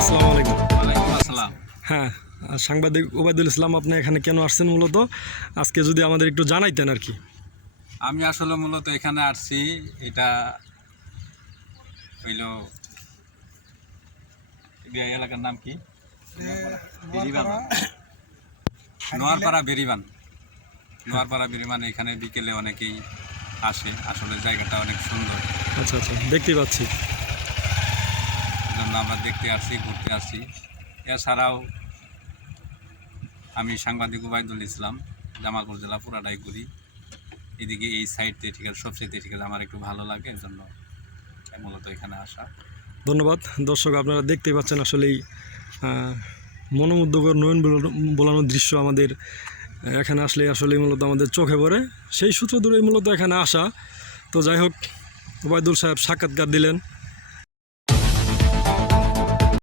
আসসালামু আলাইকুম। ওয়ালাইকুম আসসালাম। হ্যাঁ সাংবাদিক ওবায়দুল ইসলাম আপনি এখানে কেন আসছেন মূলত? আজকে যদি আমাদের একটু জানাইতেন আর কি। আমি আসলে মূলত এখানে আসছি এটা হইল এলাকার নাম কি? বেরিবান নোয়ারপাড়া বেরিবান নোয়ারপাড়া বেরিবান এখানে বিকেলে অনেকেই আসে। আসলে জায়গাটা অনেক সুন্দর। আচ্ছা আচ্ছা দেখতে পাচ্ছি। জন্য আমরা দেখতে আসছি, ঘুরতে আসছি। এছাড়াও আমি সাংবাদিক উবায়দুল ইসলাম, জামালপুর জেলা পুরাটাই ঘুরি। এদিকে এই সাইডতে ঠিক আছে সবচেয়ে ঠিক আছে, আমার একটু ভালো লাগে এর জন্য মূলত এখানে আসা। ধন্যবাদ। দর্শক, আপনারা দেখতে পাচ্ছেন আসলে এই মনোমুগ্ধকর নয়ন বোলানো- বোলানোর দৃশ্য আমাদের এখানে আসলে আসলে মূলত আমাদের চোখে পড়ে। সেই সূত্র ধরেই মূলত এখানে আসা। তো যাই হোক, ওবায়দুল সাহেব সাক্ষাৎকার দিলেন।